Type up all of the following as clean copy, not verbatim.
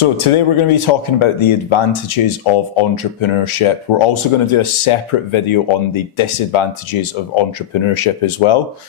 So today we're going to be talking about the advantages of entrepreneurship. We're also going to do a separate video on the disadvantages of entrepreneurship as well.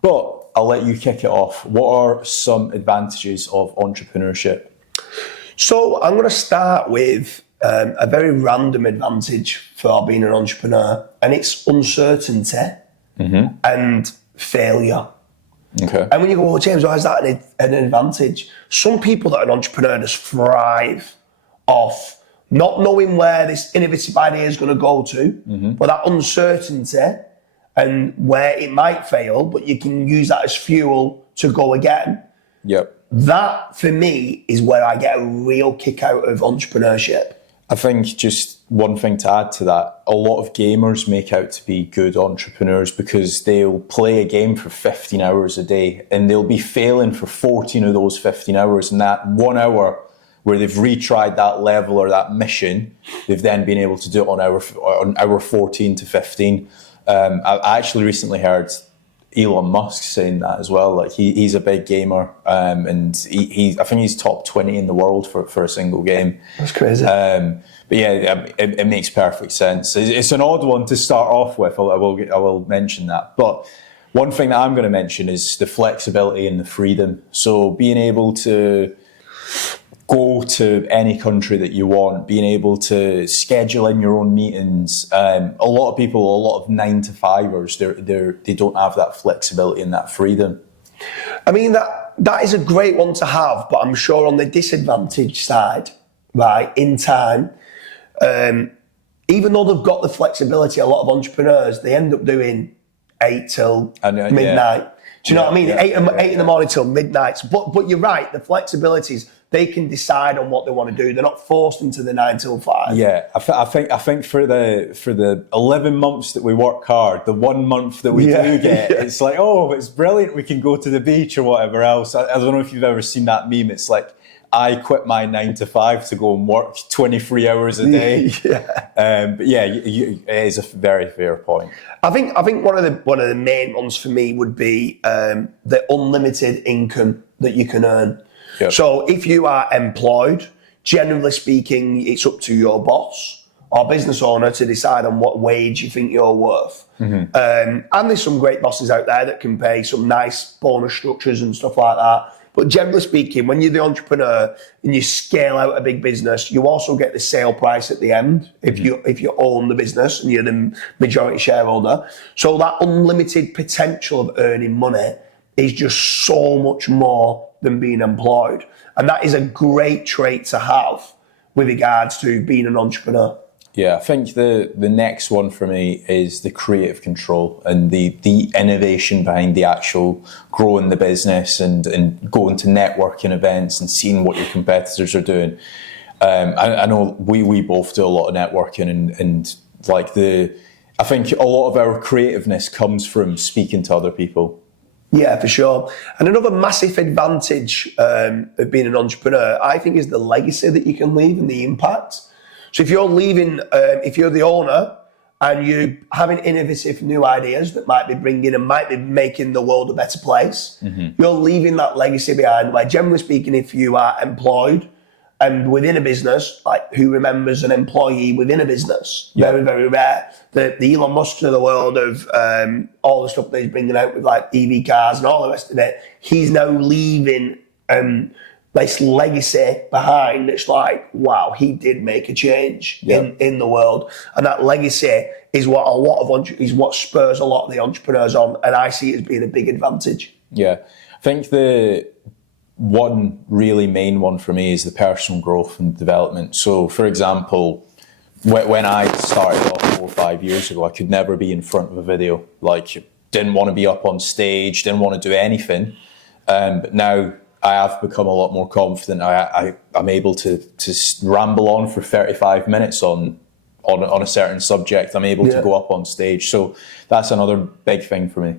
But I'll let you kick it off. What are some advantages of entrepreneurship? So I'm going to start with a very random advantage for being an entrepreneur, and it's uncertainty and failure. Okay. And when you go, well, James, why is that an advantage? Some people that are an entrepreneur just thrive off not knowing where this innovative idea is going to go to, but that uncertainty and where it might fail, but you can use that as fuel to go again. Yep. That, for me, is where I get a real kick out of entrepreneurship. I think just one thing to add to that, a lot of gamers make out to be good entrepreneurs because they'll play a game for 15 hours a day and they'll be failing for 14 of those 15 hours. And that 1 hour where they've retried that level or that mission, they've then been able to do it on hour 14 to 15. I actually recently heard Elon Musk saying that as well. Like he's a big gamer, and I think he's top 20 in the world for a single game. That's crazy. But yeah, it makes perfect sense. It's an odd one to start off with. I will mention that. But one thing that I'm going to mention is the flexibility and the freedom. So being able to go to any country that you want, being able to schedule in your own meetings. A lot of people, a lot of 9-to-5ers, they don't have that flexibility and that freedom. I mean, that is a great one to have, but I'm sure on the disadvantage side, right, in time, even though they've got the flexibility, a lot of entrepreneurs, they end up doing 8 till midnight. Yeah. Do you know what I mean? Yeah, 8 in the morning till midnight. But you're right, the flexibilities, they can decide on what they want to do. They're not forced into the 9 till 5. Yeah, I think for the 11 months that we work hard, the 1 month that we do get, it's like, oh, it's brilliant. We can go to the beach or whatever else. I don't know if you've ever seen that meme. It's like, I quit my 9 to 5 to go and work 23 hours a day. But yeah, it is a very fair point. I think one of the main ones for me would be the unlimited income that you can earn. Yep. So if you are employed, generally speaking, it's up to your boss or business owner to decide on what wage you think you're worth. And there's some great bosses out there that can pay some nice bonus structures and stuff like that. But generally speaking, when you're the entrepreneur and you scale out a big business, you also get the sale price at the end if you own the business and you're the majority shareholder. So that unlimited potential of earning money is just so much more than being employed. And that is a great trait to have with regards to being an entrepreneur. Yeah, I think the next one for me is the creative control and the innovation behind the actual growing the business and going to networking events and seeing what your competitors are doing. I know we both do a lot of networking and like I think a lot of our creativeness comes from speaking to other people. Yeah, for sure. And another massive advantage of being an entrepreneur, I think, is the legacy that you can leave and the impact. So if you're leaving, if you're the owner and you're having innovative new ideas that might be bringing and might be making the world a better place, you're leaving that legacy behind. Where generally speaking, if you are employed and within a business, like who remembers an employee within a business? Yeah. Very, very rare. The Elon Musk of the world of all the stuff that he's bringing out with like EV cars and all the rest of it, he's now leaving this legacy behind. It's like, wow, he did make a change in the world, and that legacy is what what spurs a lot of the entrepreneurs on, and I see it as being a big advantage. Yeah, I think the one really main one for me is the personal growth and development. So, for example, when I started off 4 or 5 years ago, I could never be in front of a video. Like, didn't want to be up on stage, didn't want to do anything. But now I have become a lot more confident. I'm able to ramble on for 35 minutes on a certain subject. I'm able to go up on stage. So that's another big thing for me.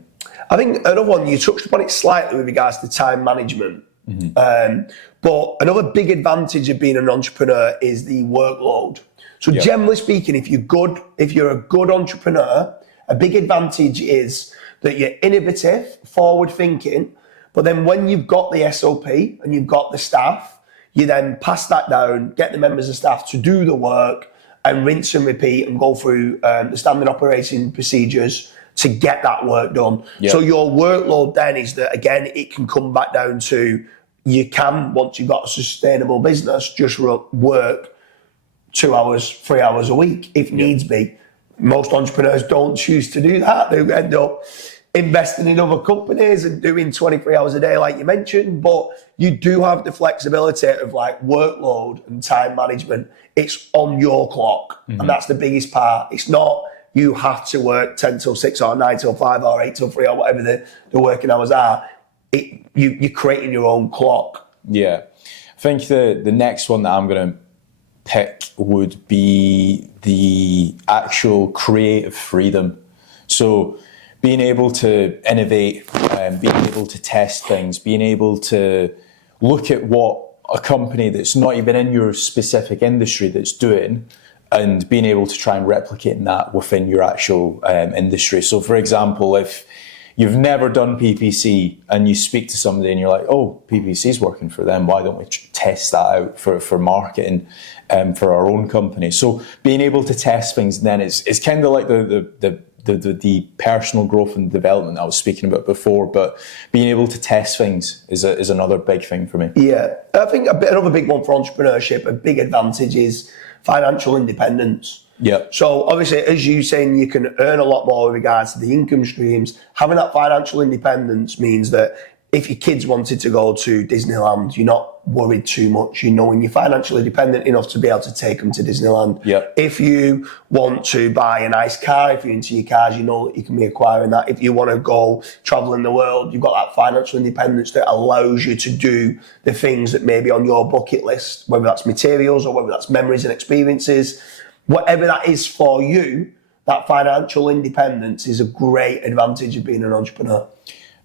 I think another one, you touched upon it slightly with regards to time management. But another big advantage of being an entrepreneur is the workload. So generally speaking, if you're a good entrepreneur, a big advantage is that you're innovative, forward thinking, but then when you've got the SOP and you've got the staff, You then pass that down, get the members of staff to do the work and rinse and repeat and go through the standard operating procedures to get that work done. Yep. So your workload then is that, again, it can come back down to you can, once you've got a sustainable business, just work 2 hours, 3 hours a week if needs be. Most entrepreneurs don't choose to do that. They end up investing in other companies and doing 23 hours a day, like you mentioned, but you do have the flexibility of like workload and time management. It's on your clock, and that's the biggest part. It's not you have to work 10 till 6 or 9 till 5 or 8 till 3 or whatever the working hours are. You're creating your own clock. Yeah. I think the next one that I'm going to pick would be the actual creative freedom. So being able to innovate, being able to test things, being able to look at what a company that's not even in your specific industry that's doing, and being able to try and replicate that within your actual industry. So for example, if you've never done PPC and you speak to somebody and you're like, oh, PPC's working for them, why don't we test that out for marketing for our own company? So being able to test things then is kind of like the personal growth and development I was speaking about before, but being able to test things is another big thing for me. Yeah, I think another big one for entrepreneurship, a big advantage is financial independence. Yeah. So obviously, as you saying, you can earn a lot more with regards to the income streams. Having that financial independence means that if your kids wanted to go to Disneyland, you're not worried too much. You know, when you're financially dependent enough to be able to take them to Disneyland. Yeah. If you want to buy a nice car, if you're into your cars, you know that you can be acquiring that. If you want to go traveling the world, you've got that financial independence that allows you to do the things that may be on your bucket list, whether that's materials or whether that's memories and experiences. Whatever that is for you, that financial independence is a great advantage of being an entrepreneur.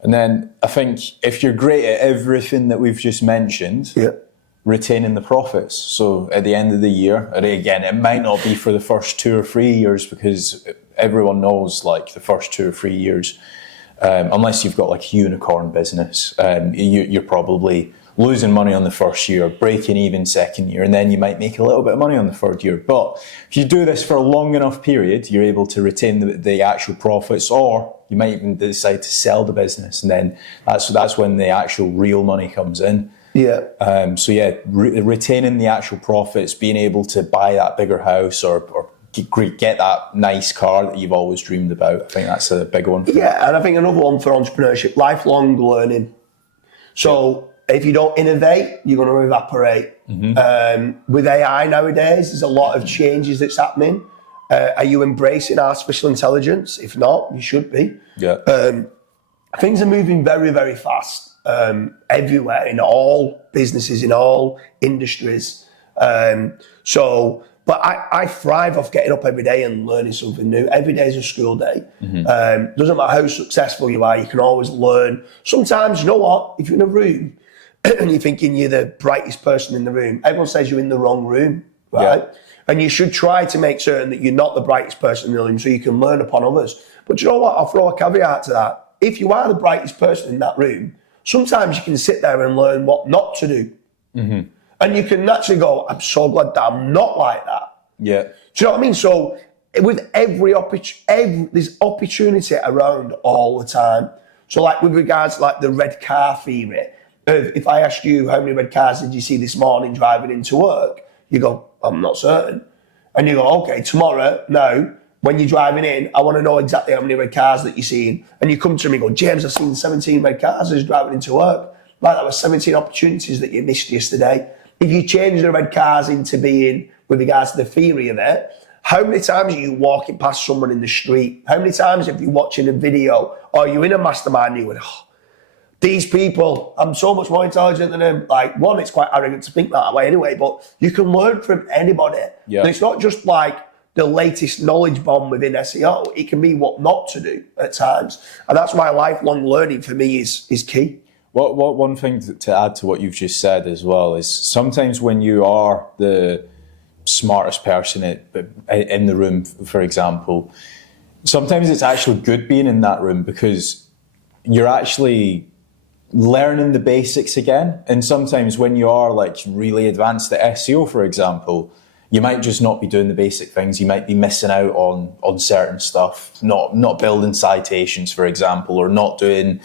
And then I think if you're great at everything that we've just mentioned, retaining the profits. So at the end of the year, and again, it might not be for the first 2 or 3 years, because everyone knows like the first 2 or 3 years, unless you've got like a unicorn business, you're probably losing money on the first year, breaking even second year, and then you might make a little bit of money on the third year. But if you do this for a long enough period, you're able to retain the actual profits, or you might even decide to sell the business, and then that's when the actual real money comes in. Yeah. Retaining the actual profits, being able to buy that bigger house or get that nice car that you've always dreamed about. I think that's a big one. Yeah, and I think another one for entrepreneurship, lifelong learning. So if you don't innovate, you're going to evaporate. With AI nowadays, there's a lot of changes that's happening. Are you embracing artificial intelligence? If not, you should be. Yeah. Things are moving very, very fast everywhere, in all businesses, in all industries. But I thrive off getting up every day and learning something new. Every day is a school day. Doesn't matter how successful you are, you can always learn. Sometimes, you know what, if you're in a room and you're thinking you're the brightest person in the room, everyone says you're in the wrong room, right? Yeah. And you should try to make certain that you're not the brightest person in the room so you can learn upon others. But you know what, I'll throw a caveat to that. If you are the brightest person in that room, sometimes you can sit there and learn what not to do. And you can actually go, I'm so glad that I'm not like that. Yeah. Do you know what I mean? So with there's opportunity around all the time. So like with regards to like the red car theory, if I asked you how many red cars did you see this morning driving into work, you go, I'm not certain. And you go, okay, tomorrow, now, when you're driving in, I want to know exactly how many red cars that you're seeing. And you come to me and go, James, I've seen 17 red cars as driving into work. Like that was 17 opportunities that you missed yesterday. If you change the red cars into being, with regards to the theory of it, how many times are you walking past someone in the street? How many times have you watching a video or you're in a mastermind and you went, oh, these people, I'm so much more intelligent than them. Like, one, it's quite arrogant to think that way anyway, but you can learn from anybody. Yeah. And it's not just like the latest knowledge bomb within SEO. It can be what not to do at times. And that's why lifelong learning for me is key. What one thing to add to what you've just said as well is sometimes when you are the smartest person in the room, for example, sometimes it's actually good being in that room because you're actually learning the basics again. And sometimes when you are like really advanced at SEO, for example, you might just not be doing the basic things. You might be missing out on certain stuff, not building citations, for example, or not doing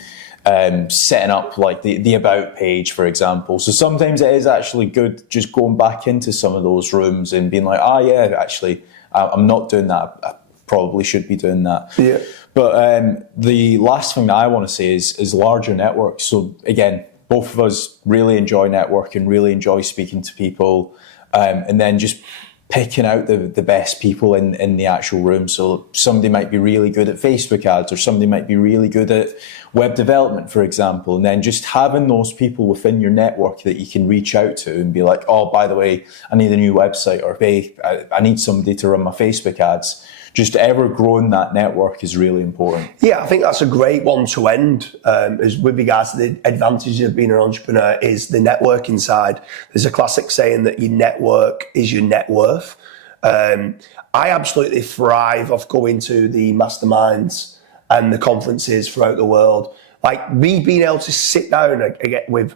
setting up like the about page, for example. So sometimes it is actually good just going back into some of those rooms and being like, yeah, actually, I'm not doing that. I probably should be doing that. Yeah. But the last thing that I want to say is larger networks. So again, both of us really enjoy networking, really enjoy speaking to people, and then just picking out the best people in the actual room. So somebody might be really good at Facebook ads, or somebody might be really good at web development, for example. And then just having those people within your network that you can reach out to and be like, oh, by the way, I need a new website, or hey, I need somebody to run my Facebook ads. Just ever growing that network is really important. Yeah, I think that's a great one to end. As with regards to the advantages of being an entrepreneur is the networking side. There's a classic saying that your network is your net worth. I absolutely thrive off going to the masterminds and the conferences throughout the world. Like me being able to sit down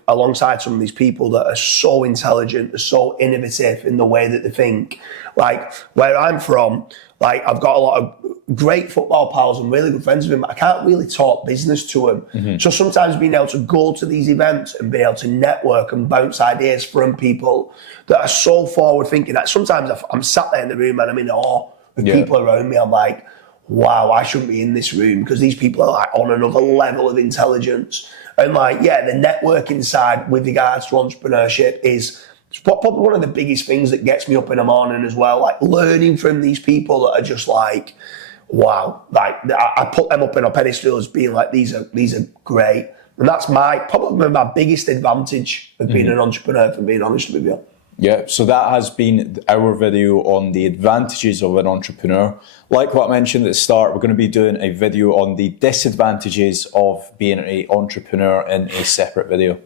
alongside some of these people that are so intelligent, are so innovative in the way that they think. Like where I'm from, like I've got a lot of great football pals and really good friends with them. I can't really talk business to them. Mm-hmm. So sometimes being able to go to these events and be able to network and bounce ideas from people that are so forward thinking that sometimes I'm sat there in the room and I'm in awe with people around me. I'm like, wow, I shouldn't be in this room because these people are like on another level of intelligence. And like, yeah, the networking side with regards to entrepreneurship is probably one of the biggest things that gets me up in the morning as well. Like learning from these people that are just like, wow, like I put them up in a pedestal as being like, these are great. And that's probably my biggest advantage of being an entrepreneur, for being honest with you. Yeah, so that has been our video on the advantages of an entrepreneur. Like what I mentioned at the start, we're going to be doing a video on the disadvantages of being an entrepreneur in a separate video.